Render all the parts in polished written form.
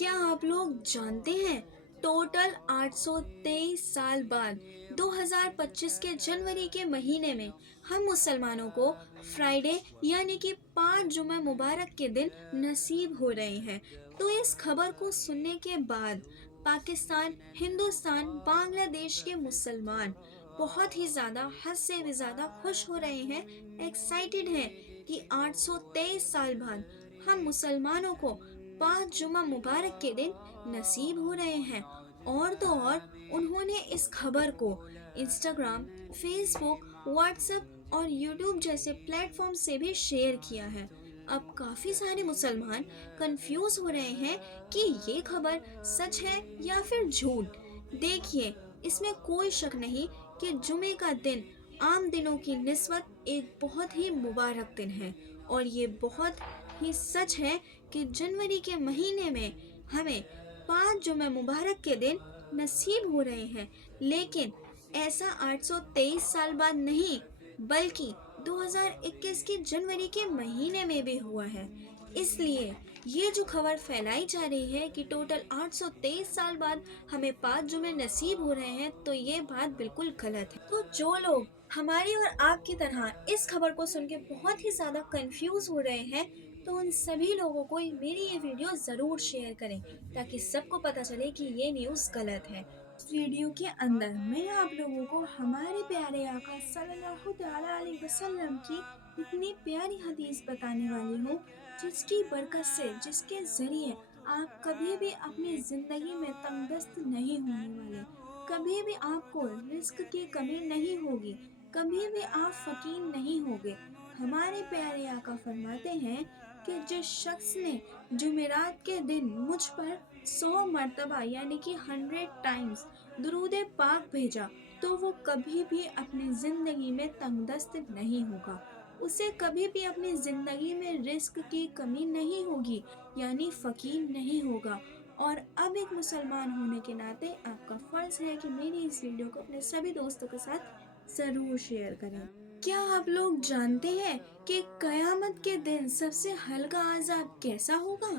کیا آپ لوگ جانتے ہیں ٹوٹل 823 سال بعد 2025 کے جنوری کے مہینے میں ہم مسلمانوں کو فرائیڈے یعنی کہ 5 جمعہ مبارک کے دن نصیب ہو رہے ہیں؟ تو اس خبر کو سننے کے بعد پاکستان، ہندوستان، بنگلہ دیش کے مسلمان بہت ہی زیادہ، حد سے بھی زیادہ خوش ہو رہے ہیں، ایکسائٹیڈ ہیں کہ 823 سال بعد ہم مسلمانوں کو 5 جمعہ مبارک کے دن نصیب ہو رہے ہیں۔ اور تو اور انہوں نے اس خبر کو انسٹاگرام، فیس بک، واٹس ایپ اور یوٹیوب جیسے پلیٹ فارم سے بھی شیئر کیا ہے۔ اب کافی سارے مسلمان کنفیوز ہو رہے ہیں کہ یہ خبر سچ ہے یا پھر جھوٹ۔ دیکھیے، اس میں کوئی شک نہیں کہ جمعے کا دن عام دنوں کی نسبت ایک بہت ہی مبارک دن ہے، اور یہ بہت ہی سچ ہے کہ جنوری کے مہینے میں ہمیں 5 جمعہ مبارک کے دن نصیب ہو رہے ہیں، لیکن ایسا 823 سال بعد نہیں بلکہ 2021 کی جنوری کے مہینے میں بھی ہوا ہے۔ اس لیے یہ جو خبر پھیلائی جا رہی ہے کہ ٹوٹل 823 سال بعد ہمیں 5 جمعے نصیب ہو رہے ہیں، تو یہ بات بالکل غلط ہے۔ تو جو لوگ ہماری اور آپ کی طرح اس خبر کو سن کے بہت ہی زیادہ کنفیوز ہو رہے ہیں، تو ان سبھی لوگوں کو میری یہ ویڈیو ضرور شیئر کریں تاکہ سب کو پتہ چلے کہ یہ نیوز غلط ہے۔ اس ویڈیو کے اندر میں آپ لوگوں کو ہمارے پیارے آقا صلی اللہ تعالیٰ علیہ وسلم کی اتنی پیاری حدیث بتانے والی ہوں، جس کی برکت سے، جس کے ذریعے آپ کبھی بھی اپنی زندگی میں تنگ دست نہیں ہونے والے، کبھی بھی آپ کو رزق کی کمی نہیں ہوگی، کبھی بھی آپ فقیر نہیں ہوگے۔ ہمارے پیارے آقا فرماتے ہیں کہ جس شخص نے جمعرات کے دن مجھ پر 100 مرتبہ یعنی کہ 100 ٹائمز درود پاک بھیجا، تو وہ کبھی بھی اپنی زندگی میں تنگ دست نہیں ہوگا، اسے کبھی بھی اپنی زندگی میں رزق کی کمی نہیں ہوگی، یعنی فقیر نہیں ہوگا۔ اور اب ایک مسلمان ہونے کے ناطے آپ کا فرض ہے کہ میری اس ویڈیو کو اپنے سبھی دوستوں کے ساتھ ضرور شیئر کریں۔ کیا آپ لوگ جانتے ہیں کہ قیامت کے دن سب سے ہلکا عذاب کیسا ہوگا؟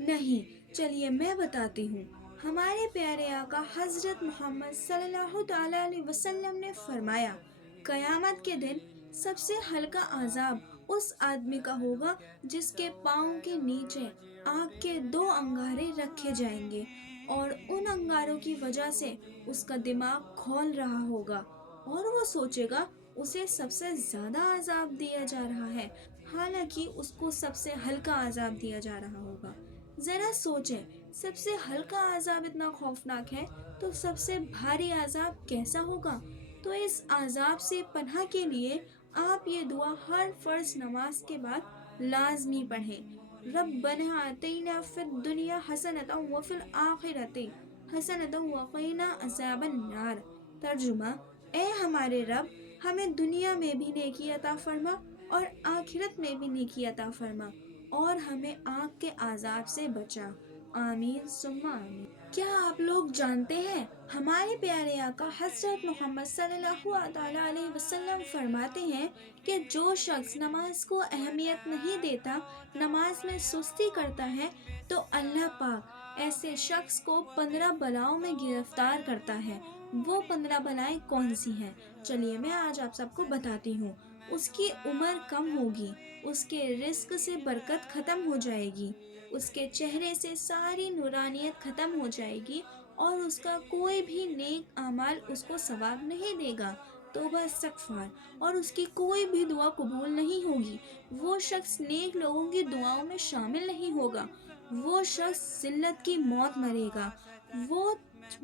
نہیں، چلیے میں بتاتی ہوں۔ ہمارے پیارے آقا حضرت محمد صلی اللہ تعالیٰ علیہ وسلم نے فرمایا، قیامت کے دن سب سے ہلکا عذاب اس آدمی کا ہوگا جس کے پاؤں کے نیچے آگ کے 2 انگارے رکھے جائیں گے، اور ان انگاروں کی وجہ سے اس کا دماغ کھول رہا ہوگا، اور وہ سوچے گا اسے سب سے زیادہ عذاب دیا جا رہا ہے، حالانکہ اس کو سب سے ہلکا عذاب دیا جا رہا ہوگا۔ ذرا سوچیں، سب سے ہلکا عذاب اتنا خوفناک ہے تو سب سے بھاری عذاب کیسا ہوگا؟ تو اس عذاب سے پناہ کے لیے آپ یہ دعا ہر فرض نماز کے بعد لازمی پڑھیں۔ ربنا آتینا فی الدنیا حسنۃ وفی الآخرۃ حسنۃ وقنا عذاب النار۔ ترجمہ: اے ہمارے رب، ہمیں دنیا میں بھی نیکی عطا فرما اور آخرت میں بھی نیکی عطا فرما، اور ہمیں آگ کے عذاب سے بچا۔ آمین ثم آمین۔ کیا آپ لوگ جانتے ہیں ہمارے پیارے آقا حضرت محمد صلی اللہ تعالیٰ علیہ وسلم فرماتے ہیں کہ جو شخص نماز کو اہمیت نہیں دیتا، نماز میں سستی کرتا ہے، تو اللہ پاک ایسے شخص کو 15 بلاؤں میں گرفتار کرتا ہے۔ وہ 15 بلائیں کون سی ہیں؟ چلیے میں آج آپ سب کو بتاتی ہوں۔ اس کی عمر کم ہوگی، اس کے رزق سے برکت ختم ہو جائے گی، اس کے چہرے سے ساری نورانیت ختم ہو جائے گی، اور اس کا کوئی بھی نیک اعمال اس کو ثواب نہیں دے گا، توبہ استغفار، اور اس کی کوئی بھی دعا قبول نہیں ہوگی۔ وہ شخص نیک لوگوں کی دعاؤں میں شامل نہیں ہوگا، وہ شخص ذلت کی موت مرے گا، وہ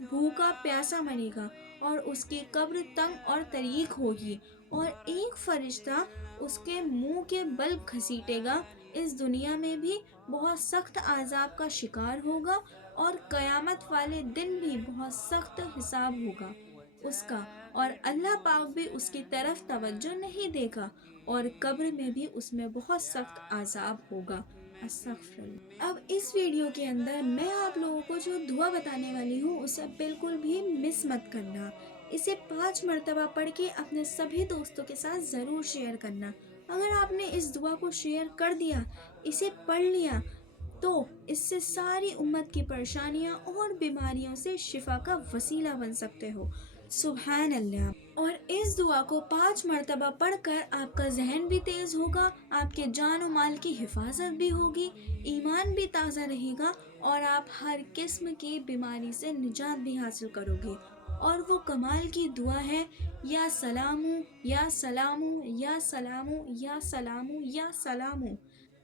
بھوکا پیاسا مرے گا، اور اس کی قبر تنگ اور طریق ہوگی، اور ایک فرشتہ اس کے منہ کے بل گھسیٹے گا۔ اس دنیا میں بھی بہت سخت عذاب کا شکار ہوگا، اور قیامت والے دن بھی بہت سخت حساب ہوگا اس کا، اور اللہ پاک بھی اس کی طرف توجہ نہیں دے گا، اور قبر میں بھی اس میں بہت سخت عذاب ہوگا۔ استغفر اللہ۔ اب اس ویڈیو کے اندر میں آپ لوگوں کو جو دعا بتانے والی ہوں، اسے بالکل بھی مس مت کرنا۔ اسے 5 مرتبہ پڑھ کے اپنے سبھی دوستوں کے ساتھ ضرور شیئر کرنا۔ اگر آپ نے اس دعا کو شیئر کر دیا، اسے پڑھ لیا، تو اس سے ساری امت کی پریشانیاں اور بیماریوں سے شفا کا وسیلہ بن سکتے ہو۔ سبحان اللہ۔ اور اس دعا کو 5 مرتبہ پڑھ کر آپ کا ذہن بھی تیز ہوگا، آپ کے جان و مال کی حفاظت بھی ہوگی، ایمان بھی تازہ رہے گا، اور آپ ہر قسم کی بیماری سے نجات بھی حاصل کرو گے۔ اور وہ کمال کی دعا ہے، یا سلامو یا سلامو یا سلامو یا سلامو یا سلامو۔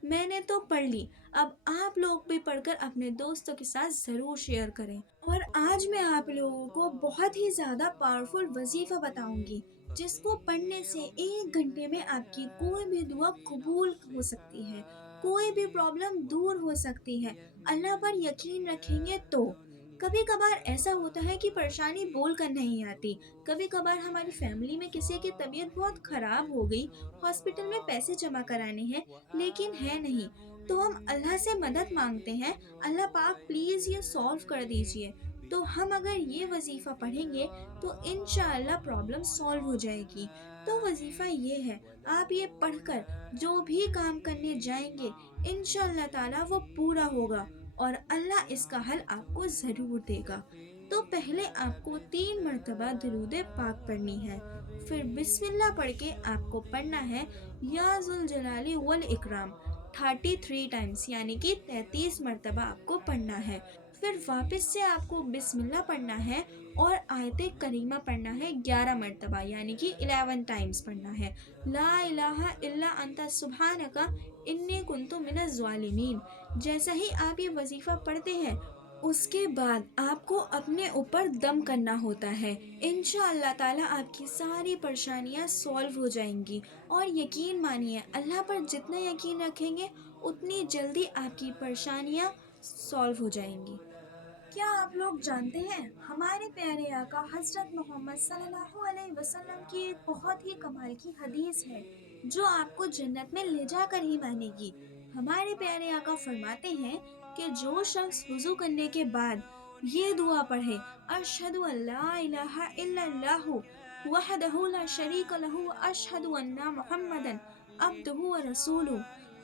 میں نے تو پڑھ لی، اب آپ لوگ بھی پڑھ کر اپنے دوستوں کے ساتھ ضرور شیئر کریں۔ اور آج میں آپ لوگوں کو بہت ہی زیادہ پاورفل وظیفہ بتاؤں گی، جس کو پڑھنے سے 1 گھنٹے میں آپ کی کوئی بھی دعا قبول ہو سکتی ہے، کوئی بھی پرابلم دور ہو سکتی ہے، اللہ پر یقین رکھیں گے تو۔ کبھی کبھار ایسا ہوتا ہے کہ پریشانی بول کر نہیں آتی، کبھی کبھار ہماری فیملی میں کسی کی طبیعت بہت خراب ہو گئی، ہاسپٹل میں پیسے جمع کرانے ہیں لیکن ہے نہیں، تو ہم اللہ سے مدد مانگتے ہیں، اللہ پاک پلیز یہ سالو کر دیجئے۔ تو ہم اگر یہ وظیفہ پڑھیں گے تو انشاءاللہ پرابلم سالو ہو جائے گی۔ تو وظیفہ یہ ہے، آپ یہ پڑھ کر جو بھی کام کرنے جائیں گے انشاءاللہ تعالی وہ پورا ہوگا، اور اللہ اس کا حل آپ کو ضرور دے گا۔ تو پہلے آپ کو 3 مرتبہ درود پاک پڑھنی ہے، پھر بسم اللہ پڑھ کے آپ کو پڑھنا ہے یا ذوالجلال والاکرام 33 ٹائمز، یعنی کہ 33 مرتبہ آپ کو پڑھنا ہے۔ پھر واپس سے آپ کو بسم اللہ پڑھنا ہے اور آیت کریمہ پڑھنا ہے 11 مرتبہ، یعنی کہ 11 ٹائمز پڑھنا ہے، لا الہ الا انت سبحانک انی کنت من الظالمین۔ جیسا ہی آپ یہ وظیفہ پڑھتے ہیں اس کے بعد آپ کو اپنے اوپر دم کرنا ہوتا ہے، انشاءاللہ تعالی آپ کی ساری پریشانیاں سالو ہو جائیں گی۔ اور یقین مانیے، اللہ پر جتنا یقین رکھیں گے اتنی جلدی آپ کی پریشانیاں سالو ہو جائیں گی۔ کیا آپ لوگ جانتے ہیں ہمارے پیارے آقا حضرت محمد صلی اللہ علیہ وسلم کی ایک بہت ہی کمال کی حدیث ہے جو آپ کو جنت میں لے جا کر ہی مانے گی۔ ہمارے پیارے آقا فرماتے ہیں کہ جو شخص وضو کرنے کے بعد یہ دعا پڑھے، اشہد ان لا الہ الا اللہ وحدہ لا شریک لہ واشہد ان محمدا عبدہ ورسولہ،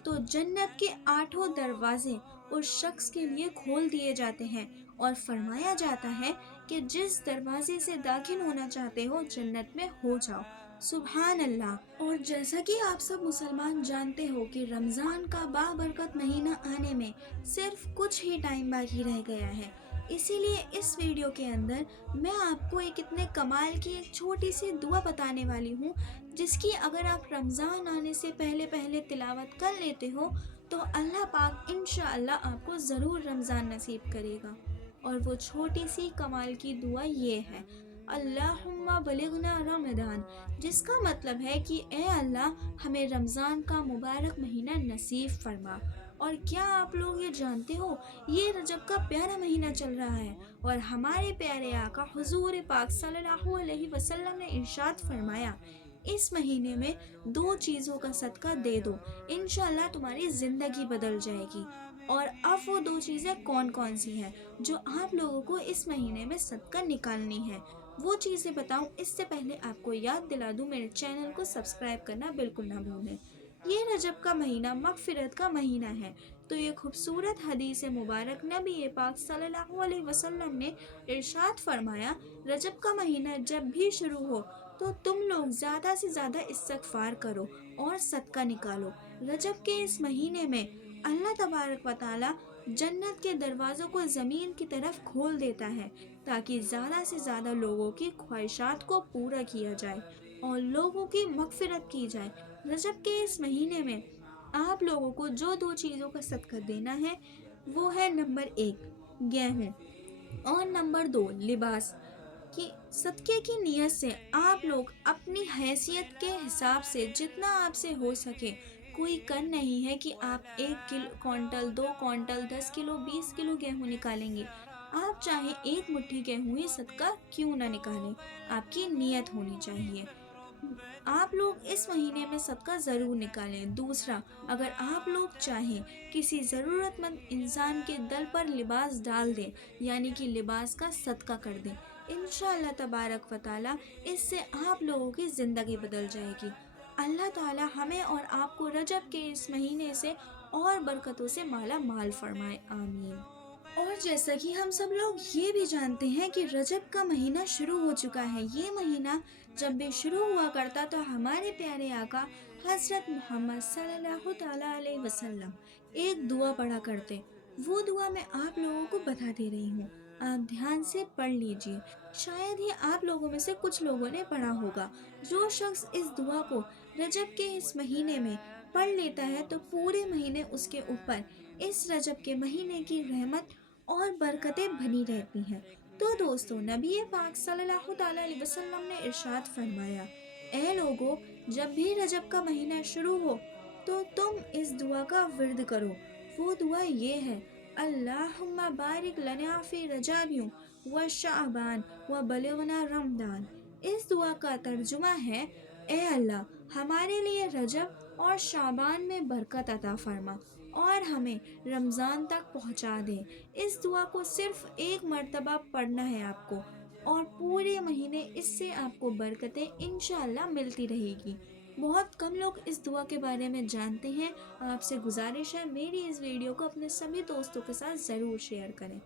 تو جنت کے 8 دروازے اس شخص کے لیے کھول دیے جاتے ہیں، اور فرمایا جاتا ہے کہ جس دروازے سے داخل ہونا چاہتے ہو جنت میں ہو جاؤ۔ سبحان اللہ۔ اور جیسا کہ آپ سب مسلمان جانتے ہو کہ رمضان کا بابرکت مہینہ آنے میں صرف کچھ ہی ٹائم باقی رہ گیا ہے، اسی لیے اس ویڈیو کے اندر میں آپ کو ایک اتنے کمال کی ایک چھوٹی سی دعا بتانے والی ہوں، جس کی اگر آپ رمضان آنے سے پہلے پہلے تلاوت کر لیتے ہو تو اللہ پاک انشاءاللہ آپ کو ضرور رمضان نصیب کرے گا۔ اور وہ چھوٹی سی کمال کی دعا یہ ہے، اللہم بلغنا رمضان، جس کا مطلب ہے کہ اے اللہ ہمیں رمضان کا مبارک مہینہ نصیب فرما۔ اور کیا آپ لوگ یہ جانتے ہو یہ رجب کا پیارا مہینہ چل رہا ہے، اور ہمارے پیارے آقا حضور پاک صلی اللہ علیہ وسلم نے ارشاد فرمایا، اس مہینے میں 2 چیزوں کا صدقہ دے دو، انشاءاللہ تمہاری زندگی بدل جائے گی۔ اور اب وہ 2 چیزیں کون کون سی ہیں جو آپ لوگوں کو اس مہینے میں صدقہ نکالنی ہے، وہ چیزیں بتاؤں اس سے پہلے آپ کو یاد دلا دوں میرے چینل کو سبسکرائب کرنا بالکل نہ بھولیں۔ یہ رجب کا مہینہ مغفرت کا مہینہ ہے، تو یہ خوبصورت حدیث مبارک نبی پاک صلی اللہ علیہ وسلم نے ارشاد فرمایا، رجب کا مہینہ جب بھی شروع ہو تو تم لوگ زیادہ سے زیادہ استغفار کرو اور صدقہ نکالو۔ رجب کے اس مہینے میں اللہ تبارک و تعالی جنت کے دروازوں کو زمین کی طرف کھول دیتا ہے تاکہ زیادہ سے زیادہ لوگوں کی خواہشات کو پورا کیا جائے اور لوگوں کی مغفرت کی جائے۔ رجب کے اس مہینے میں آپ لوگوں کو جو 2 چیزوں کا صدقہ دینا ہے وہ ہے نمبر 1 گیہوں، اور نمبر 2 لباس۔ کہ صدقے کی نیت سے آپ لوگ اپنی حیثیت کے حساب سے جتنا آپ سے ہو سکے، کوئی کر نہیں ہے کہ آپ 1 کوئنٹل 2 کوئنٹل 10 کلو 20 کلو گیہوں نکالیں گے، آپ چاہے 1 مٹھی گیہوں ہی صدقہ کیوں نہ نکالیں، آپ کی نیت ہونی چاہیے۔ آپ لوگ اس مہینے میں صدقہ ضرور نکالیں۔ دوسرا، اگر آپ لوگ چاہیں کسی ضرورت مند انسان کے دل پر لباس ڈال دیں، یعنی کہ لباس کا صدقہ کر دیں، انشاءاللہ تبارک و تعالی اس سے آپ لوگوں کی زندگی بدل جائے گی۔ اللہ تعالی ہمیں اور آپ کو رجب کے اس مہینے سے اور برکتوں سے مالا مال فرمائے، آمین۔ اور جیسا کہ ہم سب لوگ یہ بھی جانتے ہیں کہ رجب کا مہینہ شروع ہو چکا ہے۔ یہ مہینہ جب بھی شروع ہوا کرتا تو ہمارے پیارے آقا حضرت محمد صلی اللہ تعالیٰ علیہ وسلم ایک دعا پڑھا کرتے۔ وہ دعا میں آپ لوگوں کو بتا دے رہی ہوں، آپ دھیان سے پڑھ لیجئے۔ شاید ہی آپ لوگوں میں سے کچھ لوگوں نے پڑھا ہوگا۔ جو شخص اس دعا کو رجب کے اس مہینے میں پڑھ لیتا ہے تو پورے مہینے اس کے اوپر اس رجب کے مہینے کی رحمت اور برکتیں بنی رہتی ہیں۔ تو دوستو، نبی پاک صلی اللہ تعالیٰ علیہ وسلم نے ارشاد فرمایا، اے لوگو، جب بھی رجب کا مہینہ شروع ہو تو تم اس دعا کا ورد کرو۔ وہ دعا یہ ہے، اللہم بارک لنا فی رجب و شعبان و بلغنا رمضان۔ اس دعا کا ترجمہ ہے، اے اللہ، ہمارے لیے رجب اور شعبان میں برکت عطا فرما اور ہمیں رمضان تک پہنچا دے۔ اس دعا کو صرف ایک مرتبہ پڑھنا ہے آپ کو، اور پورے مہینے اس سے آپ کو برکتیں انشاءاللہ ملتی رہے گی۔ بہت کم لوگ اس دعا کے بارے میں جانتے ہیں۔ آپ سے گزارش ہے، میری اس ویڈیو کو اپنے سبھی دوستوں کے ساتھ ضرور شیئر کریں۔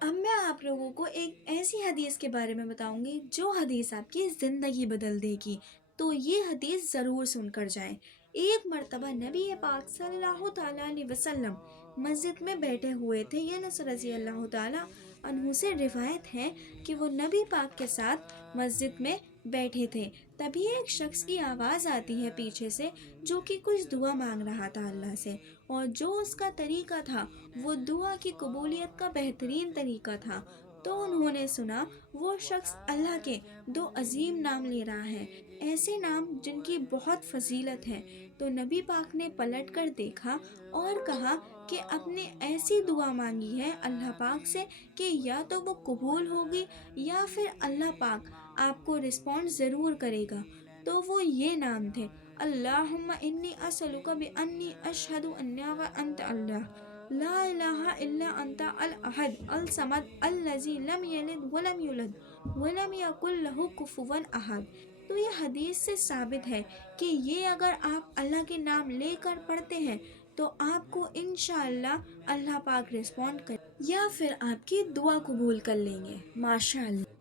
اب میں آپ لوگوں کو ایک ایسی حدیث کے بارے میں بتاؤں گی جو حدیث آپ کی زندگی بدل دے گی، تو یہ حدیث ضرور سن کر جائیں۔ ایک مرتبہ نبی پاک صلی اللہ تعالیٰ علیہ وسلم مسجد میں بیٹھے ہوئے تھے۔ انس رضی اللہ تعالیٰ عنہ سے روایت ہے کہ وہ نبی پاک کے ساتھ مسجد میں بیٹھے تھے، تبھی ایک شخص کی آواز آتی ہے پیچھے سے، جو کہ کچھ دعا مانگ رہا تھا اللہ سے، اور جو اس کا طریقہ تھا وہ دعا کی قبولیت کا بہترین طریقہ تھا۔ تو انہوں نے سنا وہ شخص اللہ کے دو عظیم نام لے رہا ہے، ایسے نام جن کی بہت فضیلت ہے۔ تو نبی پاک نے پلٹ کر دیکھا اور کہا کہ اپنے ایسی دعا مانگی ہے اللہ پاک سے کہ یا تو وہ قبول ہوگی یا پھر اللہ پاک آپ کو رسپونڈ ضرور کرے گا۔ تو وہ یہ نام تھے، اللہم انی اسألک بانی اشہد انک انت اللہ، لا الہ الا انت الاحد الصمد الذی لم یلد ولم یولد ولم یکن لہ کفوا احد۔ تو یہ حدیث سے ثابت ہے کہ یہ اگر آپ اللہ کے نام لے کر پڑھتے ہیں تو آپ کو انشاءاللہ اللہ پاک رسپونڈ کرے یا پھر آپ کی دعا قبول کر لیں گے، ماشاءاللہ۔